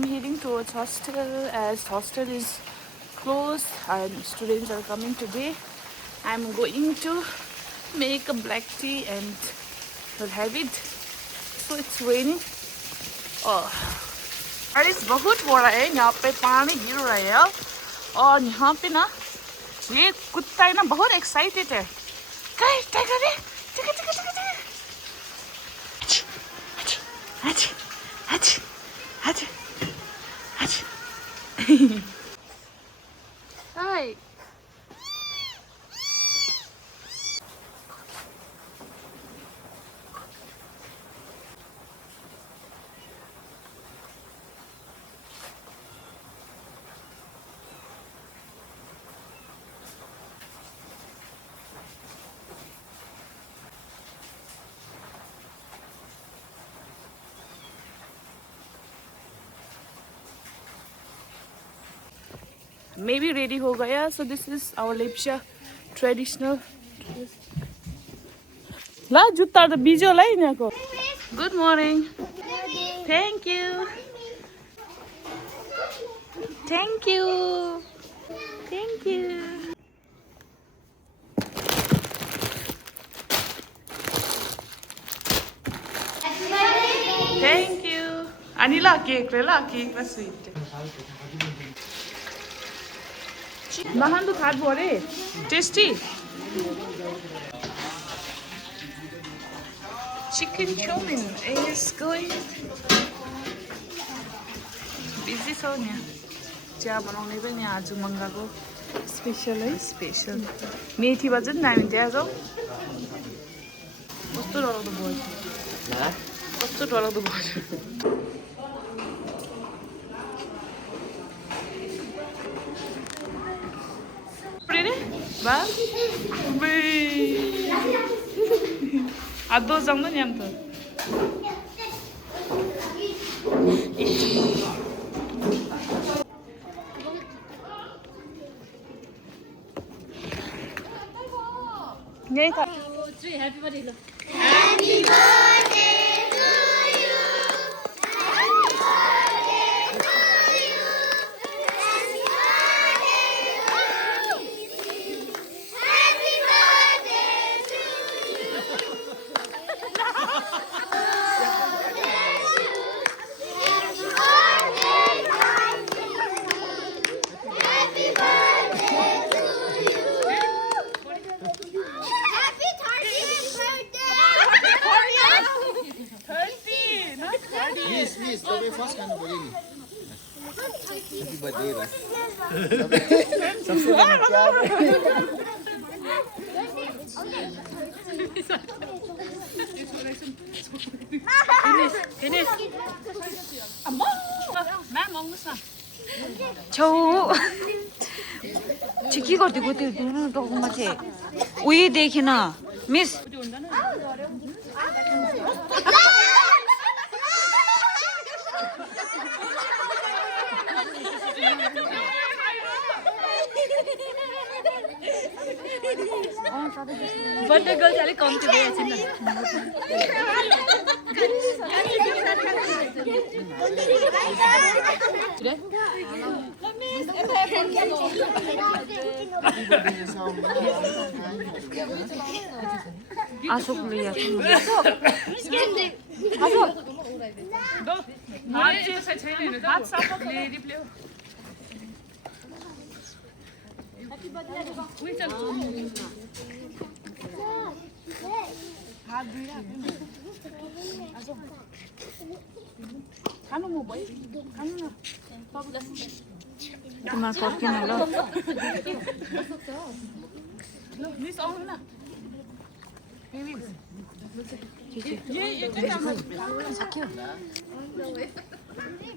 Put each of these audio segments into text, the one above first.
I'm heading towards hostel as hostel is closed and students are coming today. I'm going to make a black tea and will have it. So it's raining. Oh, बारिश बहुत हो रहा है यहाँ पे पानी गिर रहा है और यहाँ पे ना ये कुत्ता है ना बहुत एक्साइटेड है क्या कर रहे Hi. Maybe ready ho gaya. So this is our Lepcha traditional dress. La jutta to bijo lai nyako. Good morning. Thank you. Thank you. Thank you. Thank you. Anila cake la sweet. Mahandu khad bore. Tasty. Chicken chowmin is going. Busy so nya. Chia banaउने पनि आज मंगाको special है special मेथी बजन दामी त्यहाँ जाऊ कस्तो डराउँदो भयो कस्तो डराउँदो भयो प्रेरे बा बे आदो जाउँदा नि हम त यही था हैप्पी बर्थडे लो happy birthday to you happy birthday to you happy birthday to Please, तपाईं फर्स्ट खानु पर्यो नि हैप्पी बर्थडे ला सबसे बड़ा प्यार Finish. Amma. Ma'am, आउनुस् न. छौ चाहिँ के गरिदिएको त्यो दुनु टाउकोमा चाहिँ उही देखेन मिस बर्थडे गर्ल चाहिँ अलिक कम्ती भइरहेछ नि अशोकले खानु म भयो खानु न तिमीलाई फर्किन ल ल मिस आउनु न सक्यो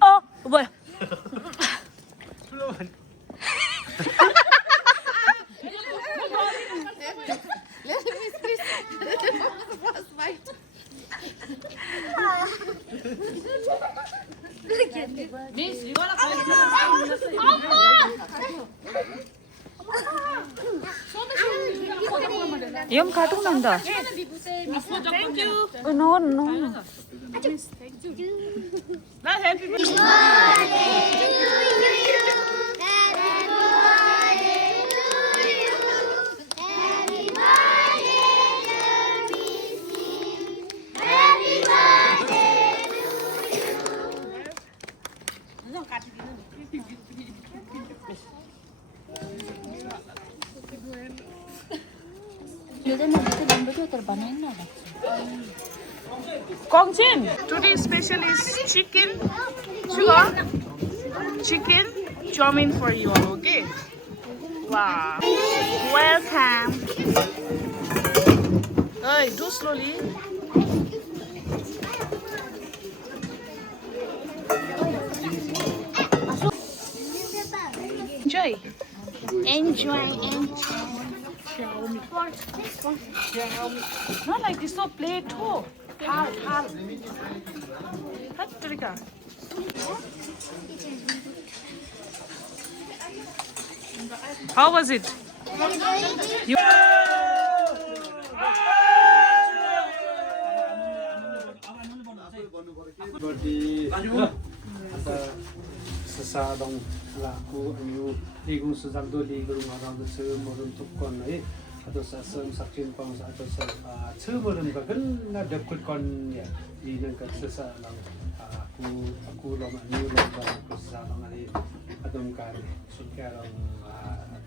अ भयो Miss, you gotta यो पनि काटौँ न अन्त Thank you. No no Miss, thank you. Not happy birthday. Kongjin, today's special is chicken, chicken chowmin for you all, okay? Wow, welcome. Hey, do slowly. Enjoy. Enjoy. Not like this, so play too. Hal. Trika. How was it? You Sesadong laku ayu ligung sejangdo ligung orang tu semurun tukon ni atau sesem saksin pang atau semurun bagan na dekut kon ya di negara sesadong aku lama ni lama aku sesadong ni atau kari sukarong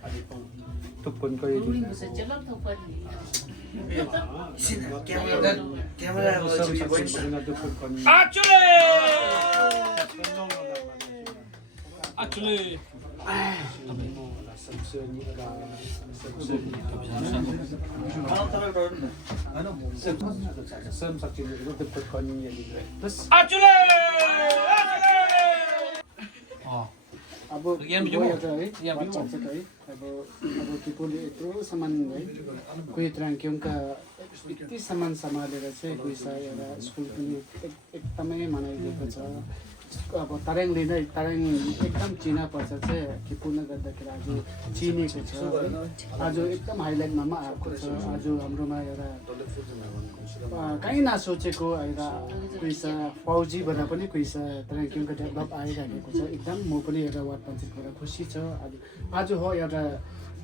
ada pun tukon kau itu. Kamera Actually, अब किपोले यत्रो सामान है कोही ट्राङ्क्युङका यति सामान सम्हालेर चाहिँ कोही एउटा school पनि एकदमै मनाइदिएको छ अब ताराङले नै ताराङ एकदम चिना पर्छ चाहिँ किपोले गर्दाखेरि आज चिनेको छ आज एकदम हाइलाइटमा आएको छ आज हाम्रोमा एउटा कहीँ नसोचेको एउटा कोही छ फौजी भन्दा पनि कोही छ ट्राङ्क्युङको डेभलप आइरहेको छ एकदम म पनि एउटा वार्ड पञ्चायतबाट खुसी छ आज हो एउटा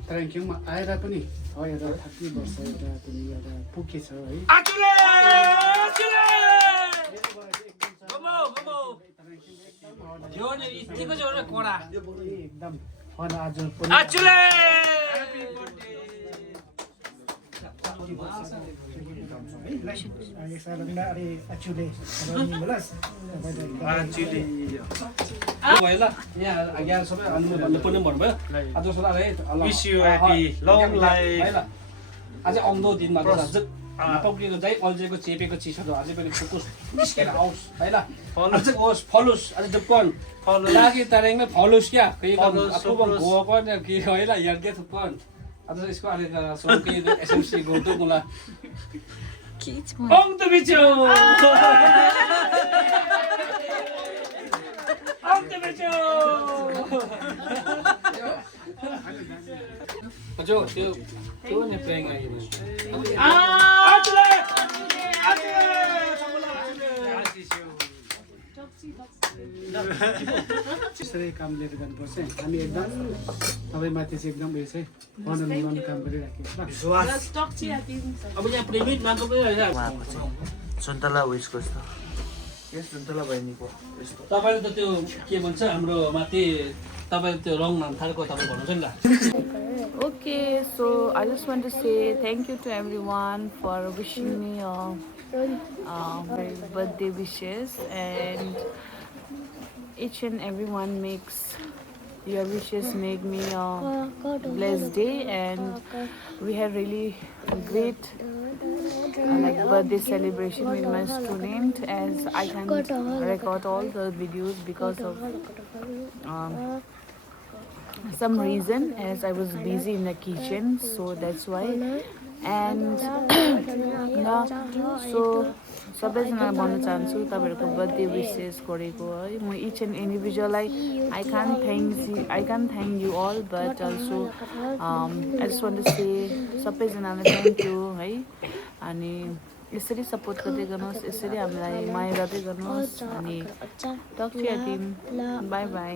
ट्राङ्क्युङमा आएर पनि हो एउटा 30 वर्ष एउटा पनि एउटा पुगेछ है एकदम आज wish you happy long life. आज आउँदो दिनमा पक्रिएको चाहिँ अल्झेको चेपेको चिसोहरू अझै पनि फुकुस निस्केर आओस् है ल अझ होस् फलोस् अझ जुप्पन लागि तारेङमै फलोस् क्या आफूमा गएको नि के है ल हेर्दै थुप्पन अझ यसको अलिक सोके एसएमसी गर्दो मलाई आउँदो बिचो आउँदो बिचो जो त्यो नि प्रेङ आयो त्यसरी काम लिएर जानुपर्छ हामी एकदम तपाईँमाथि चाहिँ एकदम उयो चाहिँ बनाउनु काम गरिराखेको अब यहाँ प्रेमित मान्छे पनि रहेछ सुन्तला उयसको यस्तो यस सुन्तला बहिनीको यस्तो तपाईले त त्यो के भन्छ हाम्रो माथि तपाईले त्यो रङ नाम थालेको तपाईँ भन्नुहुन्छ नि ल Okay, so I just want to say thank you to everyone for wishing me very birthday wishes, and each and everyone makes your wishes make me a blessed day, and we had really great like birthday celebration with my student, as I can't record all the videos because of some reason, as I was busy in the kitchen, so that's why. And yeah, so सबैजना भन्न चाहन्छु तपाईहरुको birthday wishes गरेको है म each and individual I can't thank you all, but also I just want to say सबैजनालाई thank you है अनि यसरी सपोर्ट गर्दै गर्नुहोस्, यसरी हामीलाई माया गर्दै गर्नुहोस् अनि talk to your team. Bye by.